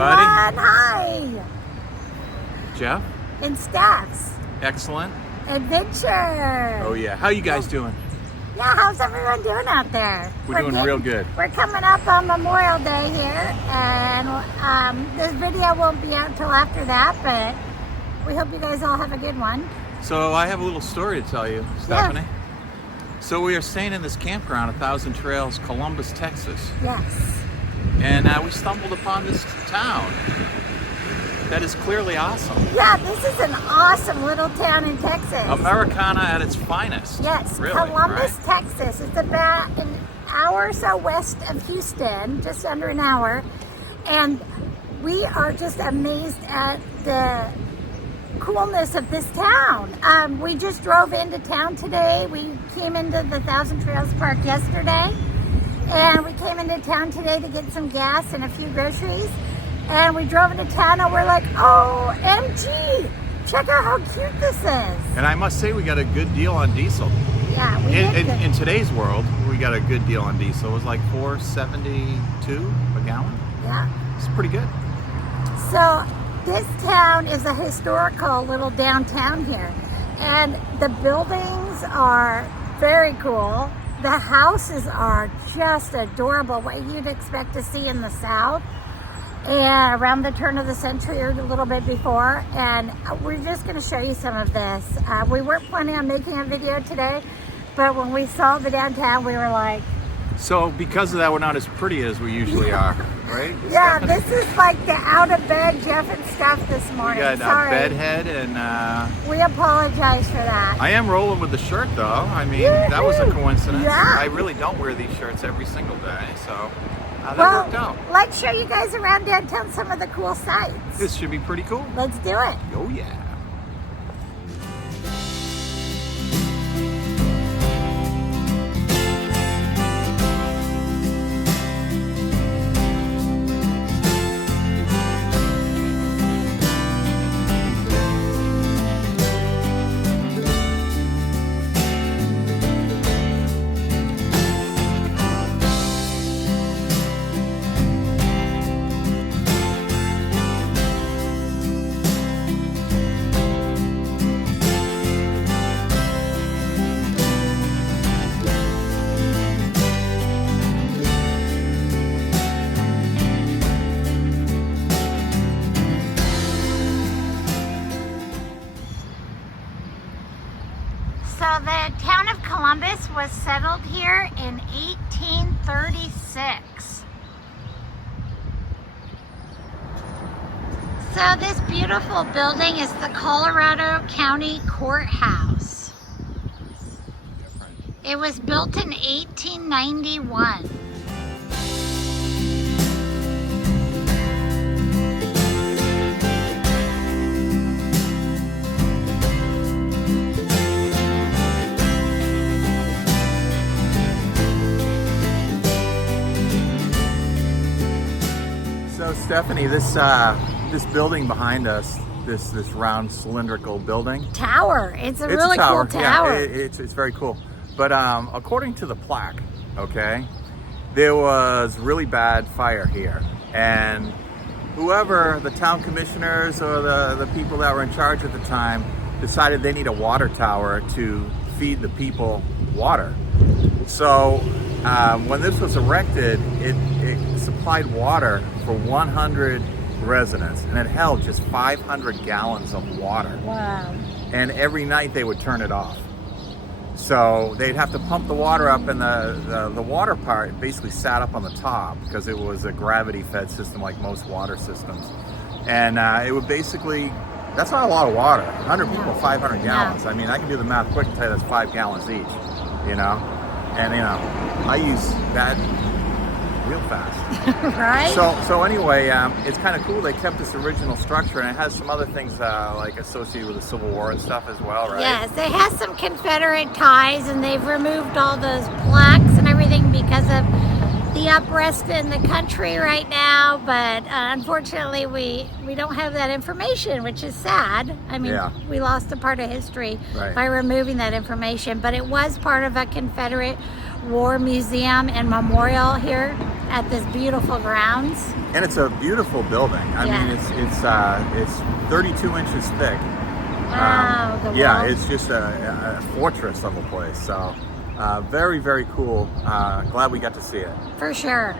everybody. Hi. Jeff? And Steph's Excellent. Adventure. Oh yeah. How you guys doing? Yeah, how's everyone doing out there? We're doing real good. We're coming up on Memorial Day here, and this video won't be out until after that, but we hope you guys all have a good one. So I have a little story to tell you, Stephanie. Yeah. So we are staying in this campground, 1,000 Trails, Columbus, Texas. Yes. And we stumbled upon this town that is clearly awesome. Yeah, this is an awesome little town in Texas. Americana at its finest. Yes, really, Columbus, right? Texas. It's about an hour or so west of Houston, just under an hour. And we are just amazed at the coolness of this town. We just drove into town today. We came into the 1,000 Trails Park yesterday. And we came into town today to get some gas and a few groceries. And we drove into town and we're like, OMG, check out how cute this is. And I must say we got a good deal on diesel. Yeah, we did. In today's world, we got a good deal on diesel. It was like $4.72 a gallon. Yeah. It's pretty good. So this town is a historical little downtown here. And the buildings are very cool. The houses are just adorable, what you'd expect to see in the South. And around the turn of the century or a little bit before, and we're just going to show you some of this. We weren't planning on making a video today, but when we saw the downtown, we were like... So because of that, we're not as pretty as we usually are, right? Yeah, Stephanie? this is like the out of bed Jeff and Steph this morning. We got Sorry. bedhead and... we apologize for that. I am rolling with the shirt though. I mean, Yoo-hoo! that was a coincidence. Yeah. I really don't wear these shirts every single day, so that Well, worked out. let's show you guys around downtown some of the cool sights. This should be pretty cool. Let's do it. Oh yeah. So the town of Columbus was settled here in 1836. So this beautiful building is the Colorado County Courthouse. It was built in 1891. So Stephanie, this building behind us, this round cylindrical building. Tower. It's a It's really a tower. cool tower. Yeah, it's very cool. But according to the plaque, okay, there was really bad fire here, and whoever the town commissioners or the people that were in charge at the time decided they need a water tower to feed the people water. So when this was erected, it supplied water for 100 residents, and it held just 500 gallons of water. Wow. And every night they would turn it off. So they'd have to pump the water up, and the water part basically sat up on the top because it was a gravity-fed system like most water systems. And it would basically, that's not a lot of water. 100 people, 500 gallons. I mean, I can do the math quick and tell you that's 5 gallons each, you know? And, you know, I use that real fast. Right? So anyway, it's kind of cool. They kept this original structure, and it has some other things like associated with the Civil War and stuff as well, right? Yes, it has some Confederate ties, and they've removed all those plaques and everything because of the unrest in the country right now. But unfortunately, we don't have that information, which is sad. I mean, Yeah. we lost a part of history Right. by removing that information. But it was part of a Confederate War Museum and Memorial here at this beautiful grounds. And it's a beautiful building. I mean, it's 32 inches thick. Wow, the yeah, wall. it's just a fortress of a place. So very, very cool. Glad we got to see it. For sure.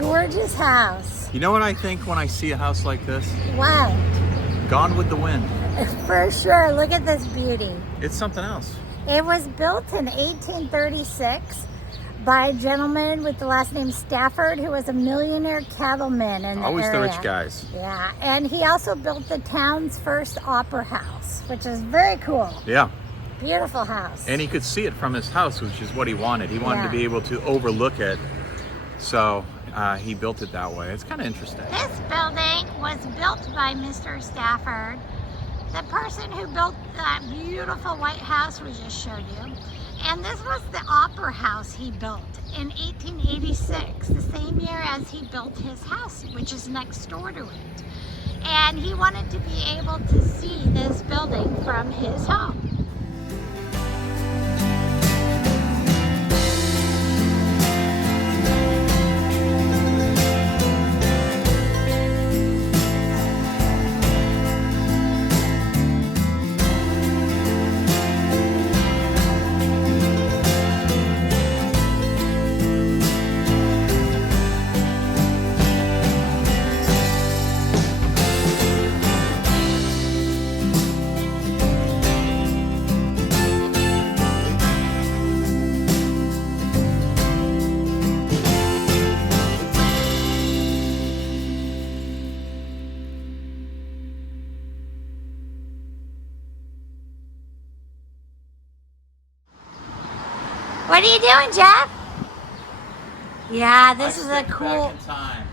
Gorgeous house. You know what I think when I see a house like this? What? Gone with the wind. For sure. Look at this beauty. It's something else. It was built in 1836 by a gentleman with the last name Stafford, who was a millionaire cattleman in the Always area. the rich guys. Yeah, and he also built the town's first opera house, which is very cool. Yeah. Beautiful house. And he could see it from his house, which is what he wanted. He wanted to Yeah. be able to overlook it. So he built it that way. It's kind of interesting. This building was built by Mr. Stafford, the person who built that beautiful White House we just showed you. And this was the opera house he built in 1886, the same year as he built his house, which is next door to it. And he wanted to be able to see this building from his home. What are you doing, Jeff? Yeah, this is a cool, Back in time.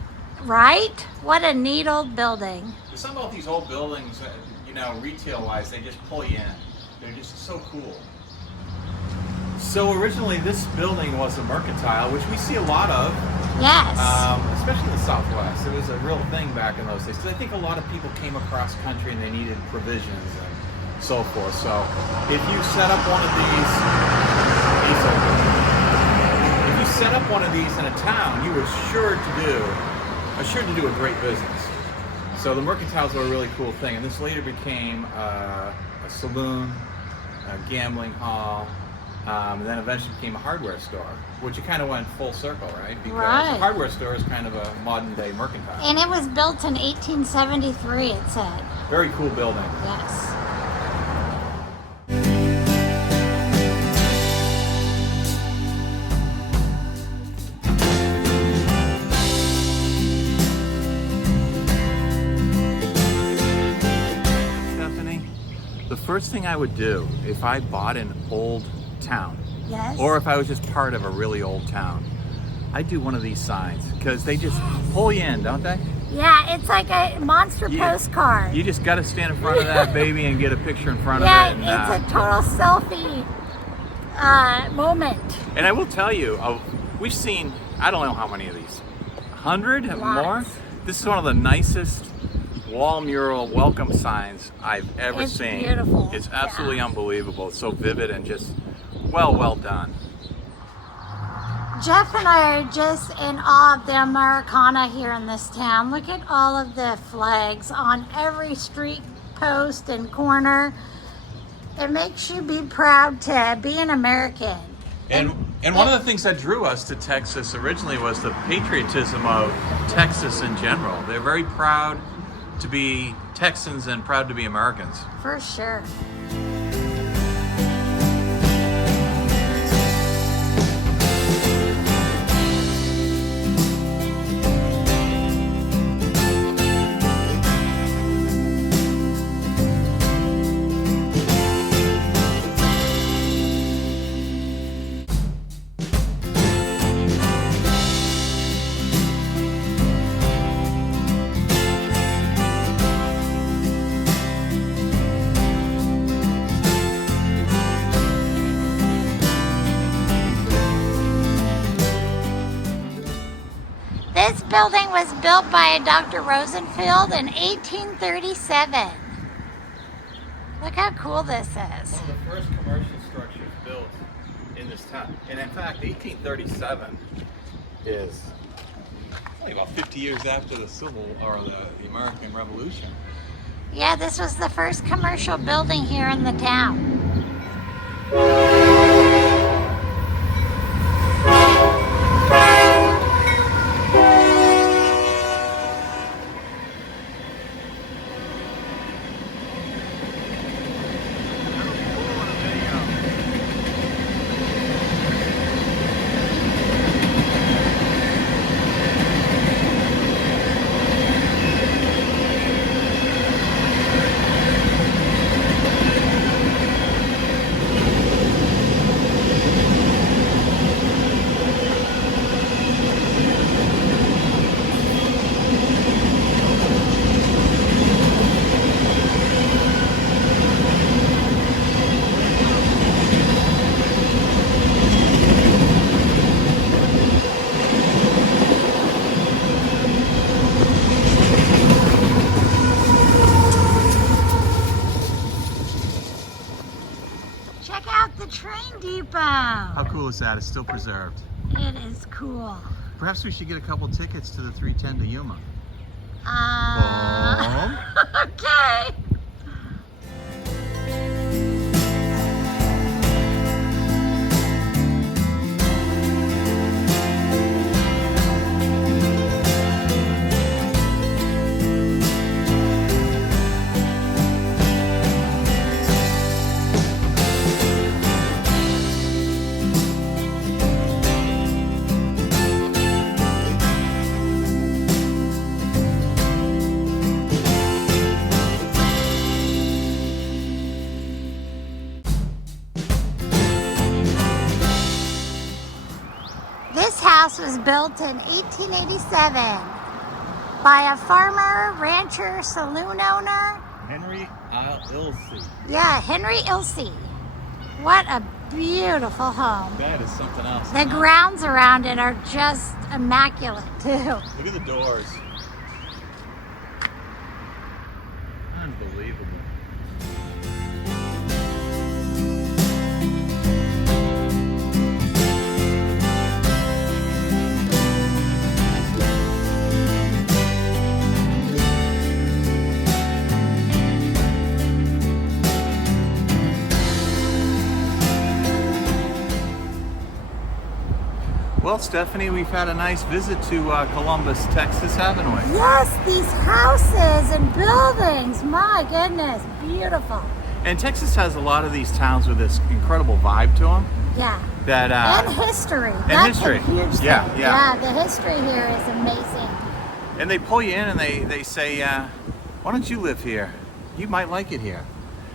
right? What a neat old building. There's something about these old buildings, you know, retail-wise, they just pull you in. They're just so cool. So originally, this building was a mercantile, which we see a lot of, Yes. especially in the Southwest. It was a real thing back in those days. Because I think a lot of people came across country and they needed provisions and so forth. So if you set up one of if you set up one of these in a town, you were sure to do a great business. So the mercantiles were a really cool thing, and this later became a saloon, a gambling hall, and then eventually became a hardware store, which it kind of went full circle, right? Because Right. a hardware store is kind of a modern day mercantile. And it was built in 1873, it said. Very cool building. Yes. Stephanie, the first thing I would do if I bought an old town, Yes. or if I was just part of a really old town, I'd do one of these signs because they just pull you in, don't they? Yeah, it's like a monster Yeah. postcard. You just got to stand in front of that baby and get a picture in front Yeah, of it. And, it's a total selfie moment. and I will tell you, we've seen, I don't know how many of these, 100 Lots. more. This is one of the nicest wall mural welcome signs I've ever It's seen. beautiful. It's absolutely Yeah. unbelievable. It's so vivid and just well done. Jeff and I are just in awe of the Americana here in this town. Look at all of the flags on every street post and corner. It makes you be proud to be an American. And one of the things that drew us to Texas originally was the patriotism of Texas in general. They're very proud to be Texans and proud to be Americans. For sure. This building was built by Dr. Rosenfield in 1837. Look how cool this is. One of the first commercial structures built in this town. And in fact, 1837 is only about 50 years after the the American Revolution. Yeah, this was the first commercial building here in the town. Check out the train depot. How cool is that? It's still preserved. It is cool. Perhaps we should get a couple tickets to the 310 to Yuma. Okay. This house was built in 1887 by a farmer, rancher, saloon owner. Henry Ilse. Yeah, Henry Ilse. What a beautiful home. That is something else. The grounds around it are just immaculate too. Look at the doors. Unbelievable. Well, Stephanie, we've had a nice visit to Columbus, Texas, haven't we? Yes, these houses and buildings, my goodness, beautiful. And Texas has a lot of these towns with this incredible vibe to them. Yeah. That and history. That's history. a huge thing. Yeah. Yeah, the history here is amazing. And they pull you in and they say, why don't you live here? You might like it here.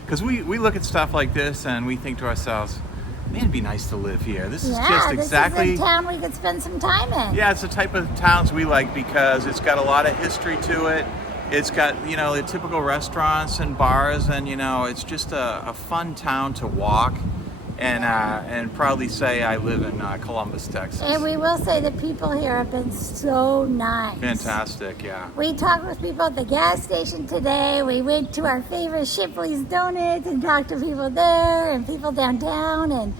Because we look at stuff like this and we think to ourselves, man, it'd be nice to live here. This is just exactly... this is a town we could spend some time in. Yeah, it's the type of towns we like because it's got a lot of history to it. It's got, the typical restaurants and bars, and, it's just a fun town to walk and proudly say I live in Columbus, Texas. And we will say the people here have been so nice. Fantastic, yeah. We talked with people at the gas station today. We went to our favorite Shipley's Donuts and talked to people there and people downtown. And,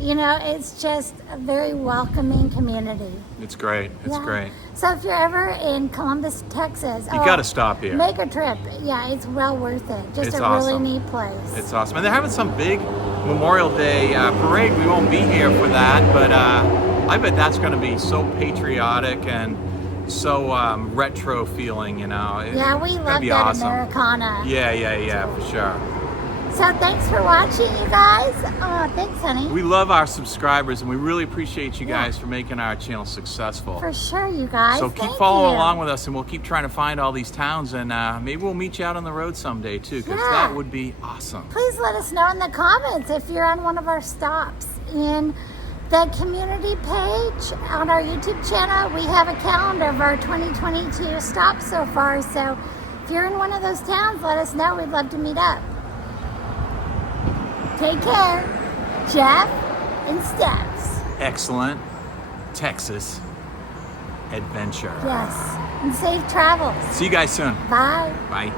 it's just a very welcoming community. It's great. It's great. So if you're ever in Columbus, Texas, you got to stop here. Make a trip. Yeah, it's well worth it. Just it's a awesome. really neat place. It's awesome. And they're having some big Memorial Day parade. We won't be here for that, but I bet that's going to be so patriotic and so retro feeling, Yeah, we love that awesome. Americana. Yeah, for sure. So thanks for watching, you guys. Oh, thanks, honey. We love our subscribers, and we really appreciate you guys for making our channel successful. For sure, you guys. So keep following along with us, and we'll keep trying to find all these towns, and maybe we'll meet you out on the road someday, too, because that would be awesome. Please let us know in the comments if you're on one of our stops. In the community page on our YouTube channel, we have a calendar of our 2022 stops so far. So if you're in one of those towns, let us know. We'd love to meet up. Take care, Jeff and Stephs. Excellent, Texas, adventure. Yes. And safe travels. See you guys soon. Bye. Bye.